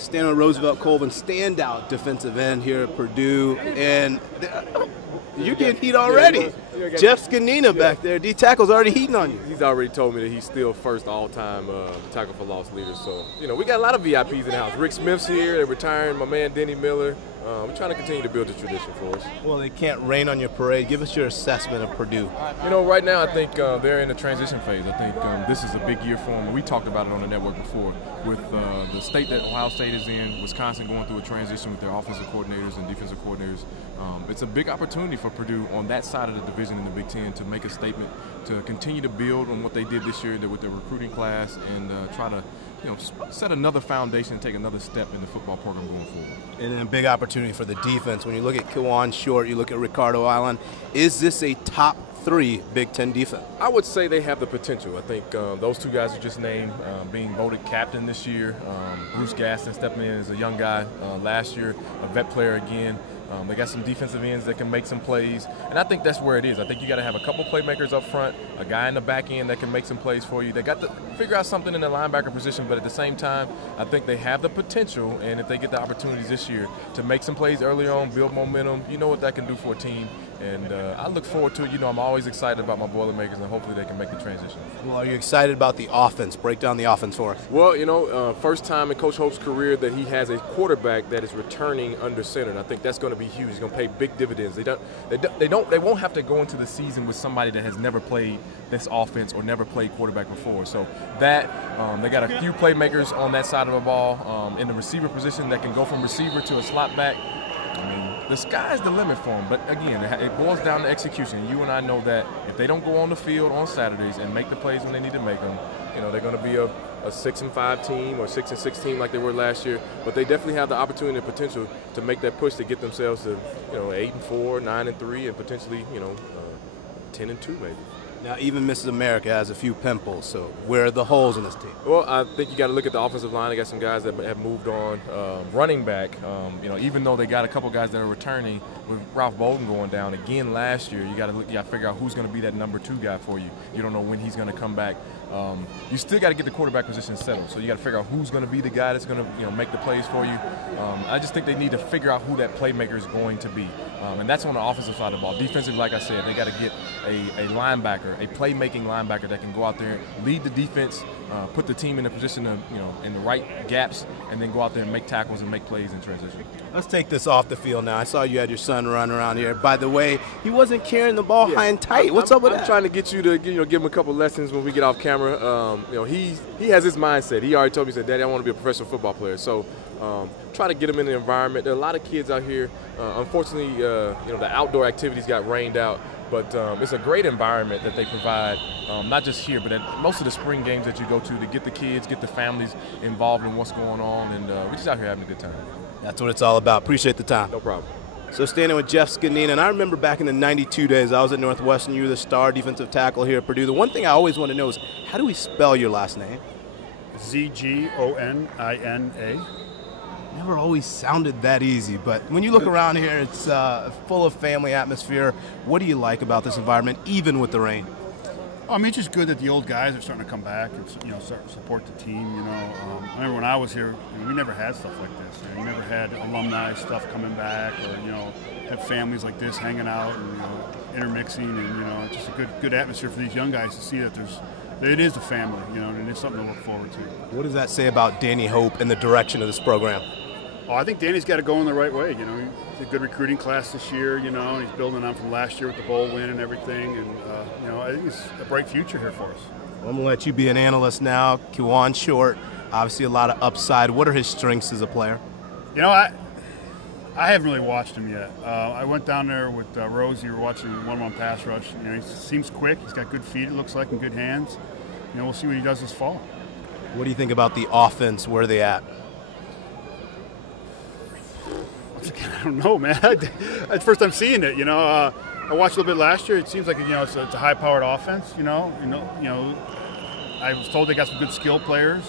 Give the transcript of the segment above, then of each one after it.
Standing with Rosevelt, Colvin, standout defensive end here at Purdue, and you're getting heat already. Jeff Scanina back there, D-tackle's already heating on you. He's already told me that he's still first all-time tackle for loss leader. So, we got a lot of VIPs in the house. Rick Smith's here, they're retiring, my man Denny Miller. We're trying to continue to build the tradition for us. Well, they can't rain on your parade. Give us your assessment of Purdue. Right now I think they're in the transition phase. I think this is a big year for them. We talked about it on the network before with the state that Ohio State is in, Wisconsin going through a transition with their offensive coordinators and defensive coordinators. It's a big opportunity for Purdue on that side of the division in the Big Ten to make a statement, to continue to build on what they did this year with their recruiting class and try to set another foundation and take another step in the football program going forward. And then a big opportunity for the defense. When you look at Kiwan Short, you look at Ricardo Island, is this a top 3 Big Ten defense? I would say they have the potential. I think those two guys you just named being voted captain this year, Bruce Gaston stepping in as a young guy last year, a vet player again. They got some defensive ends that can make some plays, and I think that's where it is. I think you got to have a couple playmakers up front, a guy in the back end that can make some plays for you. They got to figure out something in the linebacker position, but at the same time, I think they have the potential, and if they get the opportunities this year to make some plays early on, build momentum, you know what that can do for a team. And I look forward to it. I'm always excited about my Boilermakers, and hopefully they can make the transition. Well, are you excited about the offense? Break down the offense for us. Well, first time in Coach Hope's career that he has a quarterback that is returning under center. And I think that's going to be huge. It's going to pay big dividends. They won't have to go into the season with somebody that has never played this offense or never played quarterback before. So that they got a few playmakers on that side of the ball in the receiver position that can go from receiver to a slot back. The sky's the limit for them, but again, it boils down to execution. You and I know that if they don't go on the field on Saturdays and make the plays when they need to make them, they're going to be a 6-5 team or 6-6 team like they were last year. But they definitely have the opportunity and potential to make that push to get themselves to 8-4, 9-3, and potentially 10-2 maybe. Now, even Mrs. America has a few pimples, so where are the holes in this team? Well, I think you got to look at the offensive line. They got some guys that have moved on. Running back, even though they got a couple guys that are returning, with Ralph Bolden going down again last year, you got to figure out who's going to be that number 2 guy for you. You don't know when he's going to come back. You still got to get the quarterback position settled, so you got to figure out who's going to be the guy that's going to make the plays for you. I just think they need to figure out who that playmaker is going to be, and that's on the offensive side of the ball. Defensive, like I said, they got to get a linebacker, a playmaking linebacker that can go out there, lead the defense, put the team in a position to, in the right gaps, and then go out there and make tackles and make plays in transition. Let's take this off the field now. I saw you had your son run around here. By the way, he wasn't carrying the ball high and tight. What's up with that? I'm trying to get you to give him a couple lessons when we get off camera. He has his mindset. He already told me, he said, "Daddy, I want to be a professional football player." So try to get him in the environment. There are a lot of kids out here. Unfortunately, the outdoor activities got rained out. But it's a great environment that they provide, not just here, but at most of the spring games that you go to get the kids, get the families involved in what's going on, and we're just out here having a good time. That's what it's all about. Appreciate the time. No problem. So standing with Jeff Scanina, and I remember back in the '92 days, I was at Northwestern. You were the star defensive tackle here at Purdue. The one thing I always want to know is, how do we spell your last name? Zgonina. Never always sounded that easy, but when you look around here, it's full of family atmosphere. What do you like about this environment, even with the rain? It's just good that the old guys are starting to come back and start to support the team. I remember when I was here, we never had stuff like this. You never had alumni stuff coming back, or have families like this hanging out and intermixing, and it's just a good atmosphere for these young guys to see that it is a family, and it's something to look forward to. What does that say about Danny Hope and the direction of this program? Oh, I think Danny's got to go in the right way. He's a good recruiting class this year, and he's building on from last year with the bowl win and everything. And, I think it's a bright future here for us. Well, I'm going to let you be an analyst now. Kiwan Short, obviously a lot of upside. What are his strengths as a player? I haven't really watched him yet. I went down there with Rosie. We were watching one-on-one pass rush. He seems quick. He's got good feet, it looks like, and good hands. We'll see what he does this fall. What do you think about the offense? Where are they at? I don't know, man. It's the first time seeing it. I watched a little bit last year. It seems like it's a high-powered offense. I was told they got some good skill players.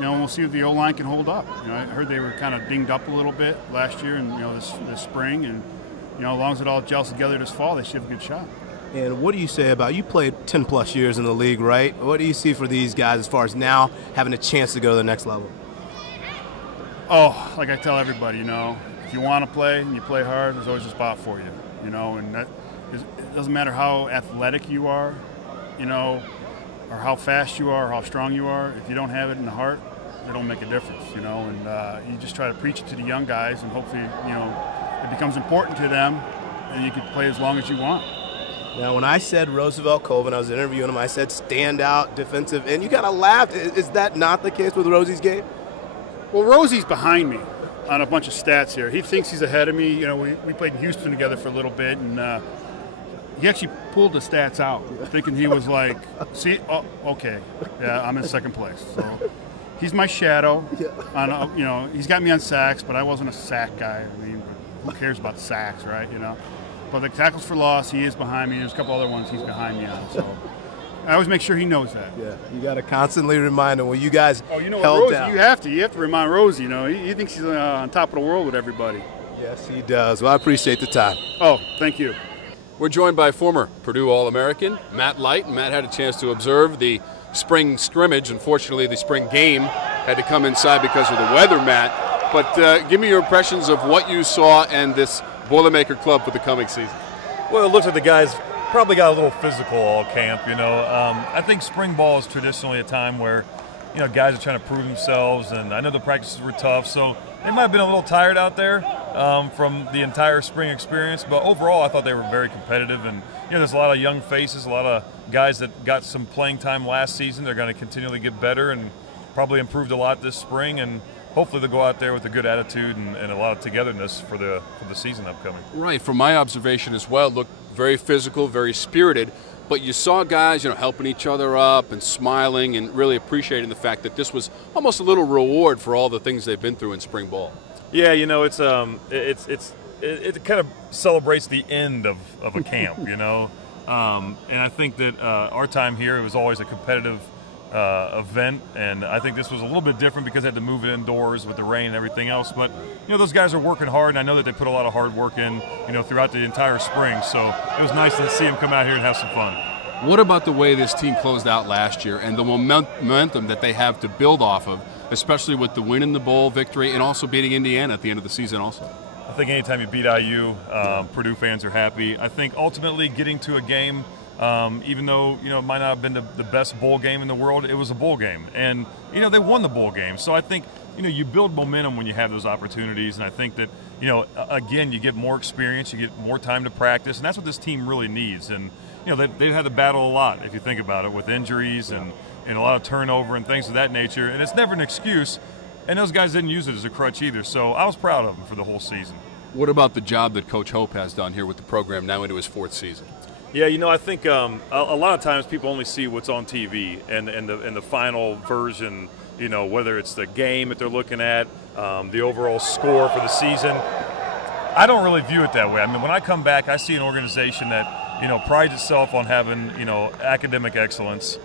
And we'll see if the O-line can hold up. I heard they were kind of dinged up a little bit last year and this spring, and as long as it all gels together this fall, they should have a good shot. And what do you say about, you played 10+ years in the league, right? What do you see for these guys as far as now having a chance to go to the next level? Oh, like I tell everybody, you know, if you want to play and you play hard, there's always a spot for you, you know, and it doesn't matter how athletic you are, you know, or how fast you are or how strong you are. If you don't have it in the heart, it don't make a difference, you know, and you just try to preach it to the young guys, and hopefully, you know, it becomes important to them, and you can play as long as you want. Now, when I said Rosevelt Colvin, I was interviewing him, I said standout defensive end. You kind of laughed. Is that not the case with Rosie's game? Well, Rosie's behind me on a bunch of stats here. He thinks he's ahead of me. You know, we played in Houston together for a little bit, and he actually pulled the stats out, thinking he was like, see, oh, okay, yeah, I'm in second place. So he's my shadow. On, you know, he's got me on sacks, but I wasn't a sack guy. I mean, who cares about sacks, right? You know. But the tackles for loss, he is behind me. There's a couple other ones he's behind me on. So I always make sure he knows that. Yeah, you got to constantly remind him when you guys you know, held Rosie, down. You have to remind Rosie. You know, he thinks he's on top of the world with everybody. Yes, he does. Well, I appreciate the time. Oh, thank you. We're joined by former Purdue All-American Matt Light. Matt had a chance to observe the spring scrimmage. Unfortunately, the spring game had to come inside because of the weather, Matt. But give me your impressions of what you saw and this Boilermaker club for the coming season. Well, it looks like the guys probably got a little physical all camp, you know. I think spring ball is traditionally a time where, you know, guys are trying to prove themselves, and I know the practices were tough, so they might have been a little tired out there from the entire spring experience, but overall I thought they were very competitive, and, you know, there's a lot of young faces, a lot of guys that got some playing time last season. They're going to continually get better and probably improved a lot this spring, and hopefully they'll go out there with a good attitude and a lot of togetherness for the season upcoming. Right, from my observation as well, looked very physical, very spirited, but you saw guys, you know, helping each other up and smiling and really appreciating the fact that this was almost a little reward for all the things they've been through in spring ball. Yeah, you know, it kind of celebrates the end of a camp, you know, and I think that our time here, it was always a competitive event, and I think this was a little bit different because they had to move it indoors with the rain and everything else. But, you know, those guys are working hard, and I know that they put a lot of hard work in, you know, throughout the entire spring. So it was nice to see them come out here and have some fun. What about the way this team closed out last year and the momentum that they have to build off of, especially with the win in the bowl victory and also beating Indiana at the end of the season also? I think anytime you beat IU, Purdue fans are happy. I think ultimately getting to a game, even though, you know, it might not have been the best bowl game in the world, it was a bowl game. And, you know, they won the bowl game. So I think, you know, you build momentum when you have those opportunities. And I think that, you know, again, you get more experience, you get more time to practice. And that's what this team really needs. And, you know, they've had to battle a lot, if you think about it, with injuries and a lot of turnover and things of that nature. And it's never an excuse. And those guys didn't use it as a crutch either. So I was proud of them for the whole season. What about the job that Coach Hope has done here with the program now into his fourth season? Yeah, you know, I think a lot of times people only see what's on TV and the final version, you know, whether it's the game that they're looking at, the overall score for the season. I don't really view it that way. I mean, when I come back, I see an organization that, you know, prides itself on having, you know, academic excellence,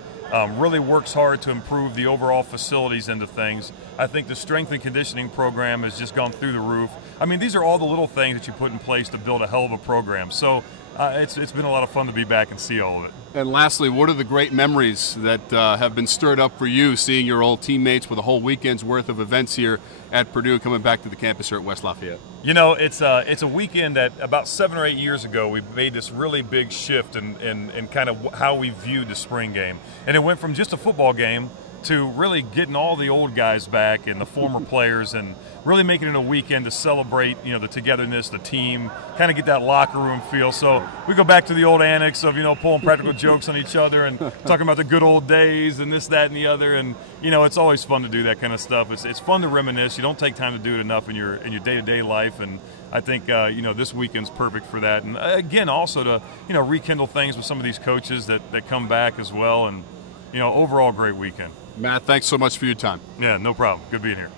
really works hard to improve the overall facilities into things. I think the strength and conditioning program has just gone through the roof. I mean, these are all the little things that you put in place to build a hell of a program. So it's been a lot of fun to be back and see all of it. And lastly, what are the great memories that have been stirred up for you, seeing your old teammates with a whole weekend's worth of events here at Purdue coming back to the campus here at West Lafayette? You know, it's a weekend that about 7 or 8 years ago we made this really big shift in kind of how we viewed the spring game. And it went from just a football game to really getting all the old guys back and the former players and really making it a weekend to celebrate, you know, the togetherness, the team, kind of get that locker room feel. So we go back to the old annex of, you know, pulling practical jokes on each other and talking about the good old days and this, that, and the other. And, you know, it's always fun to do that kind of stuff. It's fun to reminisce. You don't take time to do it enough in your day-to-day life. And I think, you know, this weekend's perfect for that. And, again, also to, you know, rekindle things with some of these coaches that come back as well. And, you know, overall great weekend. Matt, thanks so much for your time. Yeah, no problem. Good being here.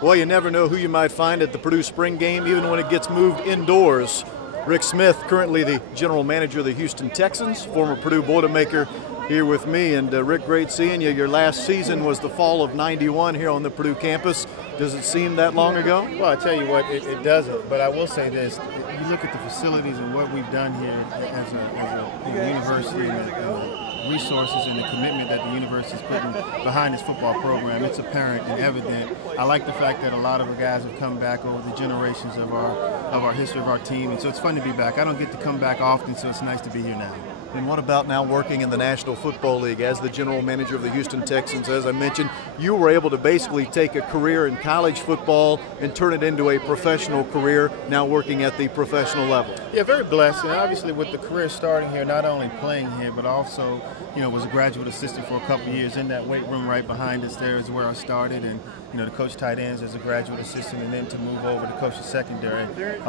Well, you never know who you might find at the Purdue spring game, even when it gets moved indoors. Rick Smith, currently the general manager of the Houston Texans, former Purdue Boilermaker, here with me. And Rick, great seeing you. Your last season was the fall of '91 here on the Purdue campus. Does it seem that long ago? Well, I tell you what, it doesn't. But I will say this: you look at the facilities and what we've done here as a university, and resources and the commitment that the university is putting behind its football program, it's apparent and evident. I like the fact that a lot of the guys have come back over the generations of our history of our team, and so it's fun to be back. I don't get to come back often, so it's nice to be here now. And what about now working in the National Football League as the general manager of the Houston Texans? As I mentioned, you were able to basically take a career in college football and turn it into a professional career, now working at the professional level. Yeah, very blessed. And obviously with the career starting here, not only playing here, but also, was a graduate assistant for a couple of years in that weight room right behind us there is where I started. And, to coach tight ends as a graduate assistant and then to move over to coach the secondary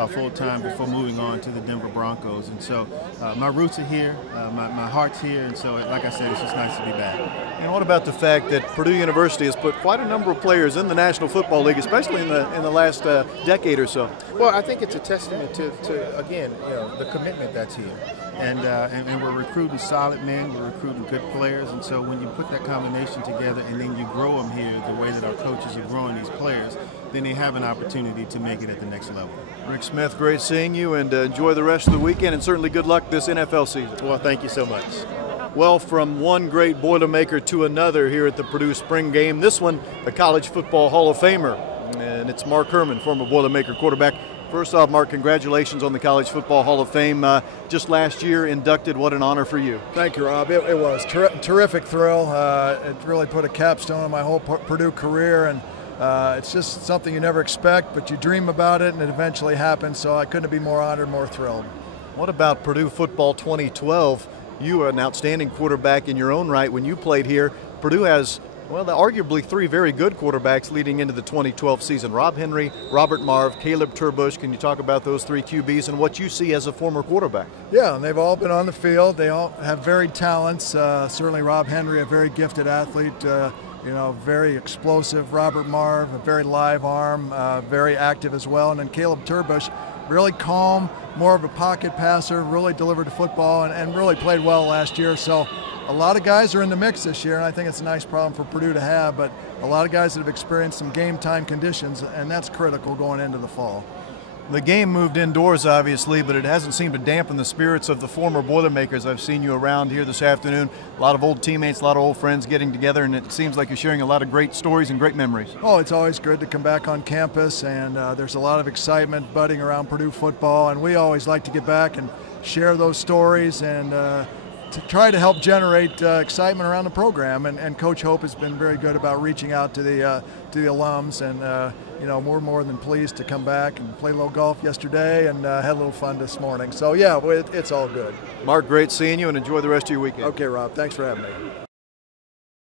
full-time before moving on to the Denver Broncos. And so my roots are here, my heart's here, and so like I said, it's just nice to be back. And what about the fact that Purdue University has put quite a number of players in the National Football League, especially in the last decade or so? Well, I think it's a testament to again, the commitment that's here. And we're recruiting solid men, we're recruiting good players, and so when you put that combination together and then you grow them here the way that our coaches are growing these players, then they have an opportunity to make it at the next level. Rick Smith, great seeing you, and enjoy the rest of the weekend, and certainly good luck this NFL season. Well, thank you so much. Well, from one great Boilermaker to another here at the Purdue Spring Game, this one, the College Football Hall of Famer, and it's Mark Herman, former Boilermaker quarterback. First off, Mark, congratulations on the College Football Hall of Fame. Just last year inducted. What an honor for you. Thank you, Rob. It was terrific thrill. It really put a capstone on my whole Purdue career, and it's just something you never expect, but you dream about it, and it eventually happens, so I couldn't be more honored, more thrilled. What about Purdue Football 2012? You were an outstanding quarterback in your own right when you played here. Purdue has, well, arguably three very good quarterbacks leading into the 2012 season. Rob Henry, Robert Marve, Caleb Turbush. Can you talk about those three QBs and what you see as a former quarterback? Yeah, and they've all been on the field. They all have varied talents. Certainly Rob Henry, a very gifted athlete, very explosive. Robert Marve, a very live arm, very active as well. And then Caleb Turbush, really calm, more of a pocket passer, really delivered the football and really played well last year. So a lot of guys are in the mix this year, and I think it's a nice problem for Purdue to have, but a lot of guys that have experienced some game time conditions, and that's critical going into the fall. The game moved indoors, obviously, but it hasn't seemed to dampen the spirits of the former Boilermakers. I've seen you around here this afternoon. A lot of old teammates, a lot of old friends getting together, and it seems like you're sharing a lot of great stories and great memories. Oh, it's always good to come back on campus, and there's a lot of excitement budding around Purdue football, and we always like to get back and share those stories and to try to help generate excitement around the program. And Coach Hope has been very good about reaching out to the alums, and we're more than pleased to come back and play a little golf yesterday and had a little fun this morning. So yeah, it's all good. Mark, great seeing you, and enjoy the rest of your weekend. Okay, Rob, thanks for having me.